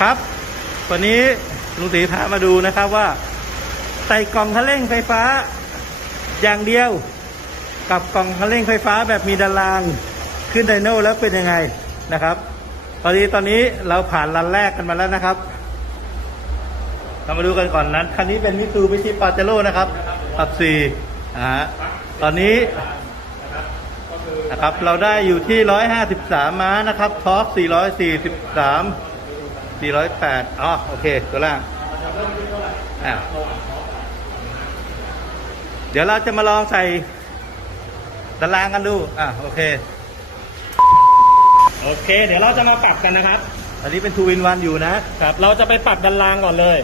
ครับ วันนี้ลุงตีพามาดูนะครับว่า ใส่กล่องคันเร่งไฟฟ้า อย่างเดียว กับกล่องคันเร่งไฟฟ้าแบบมีดารางขึ้นไดโน่แล้วเป็นยังไงนะครับตอนนี้ตอนนี้เราผ่านรันแรกกันมาแล้วนะครับ เรามาดูกันก่อนนั้นคันนี้เป็นมิซูบิชิปาเจโร่นะครับขับสี่อ่าฮะตอนนี้นะครับเราได้อยู่ที่ 153 ม้านะครับทอร์ก443 408อ๋อ โอเค ตัวล่างอะเดี๋ยวเราจะมาลองใส่ตารางกันดู อะ โอเค โอเค เดี๋ยวเราจะมาปรับกันนะครับ อันนี้เป็นทูวินวันอยู่นะ ครับ เราจะไปปรับดันรางก่อนเลย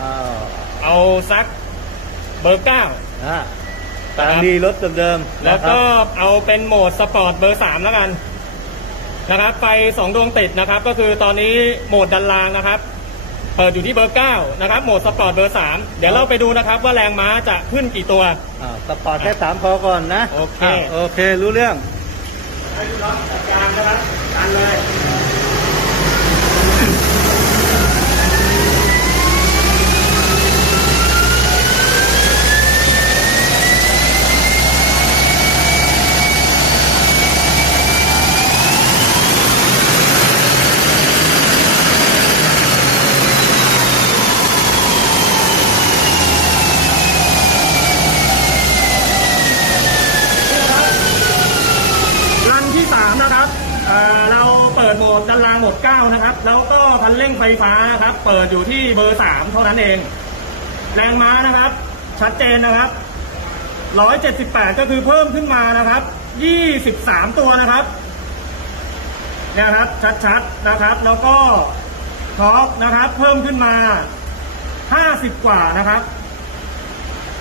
อ้าวเอาซักเบอร์เก้าอะตามดีรถเดิมๆแล้วนะครับก็เอาเป็นโหมดสปอร์ตเบอร์สามแล้วกัน นะครับไฟสองดวงติดนะครับ ก็คือตอนนี้โหมดดันรางนะครับ เปิดอยู่ที่เบอร์เก้านะครับโหมดสปอร์ตเบอร์สามเดี๋ยวเราไปดูนะครับว่าแรงม้าจะขึ้นกี่ตัว อ่าสปอร์ตแค่สามพอก่อนนะโอเคาโอเค รู้เรื่อง ให้พี่น้องจัดการนะครับดันเลย รัน ที่สามนะครับเอ่อเราเปิดโหมดดันรางโหมดเก้านะครับ แล้วก็คันเร่งไฟฟ้านะครับ เปิดอยู่ที่เบอร์สามเท่านั้นเอง แรงม้านะครับ ชัดเจนนะครับร้อยเจ็ดสิบแปดก็คือเพิ่มขึ้นมานะครับยี่สิบสามตัวนะครับเนี่ยครับ ชัดๆนะครับ แล้วก็ท็อปนะครับ เพิ่มขึ้นมาห้าสิบกว่านะครับ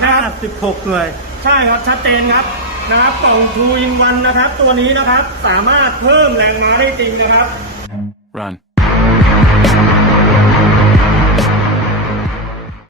นะครับ56หน่วยใช่ครับ ชัดเจนครับ นะครับกล่องทูอินวันนะครับ ตัวนี้นะครับสามารถเพิ่มแรงม้าได้จริงนะครับ Run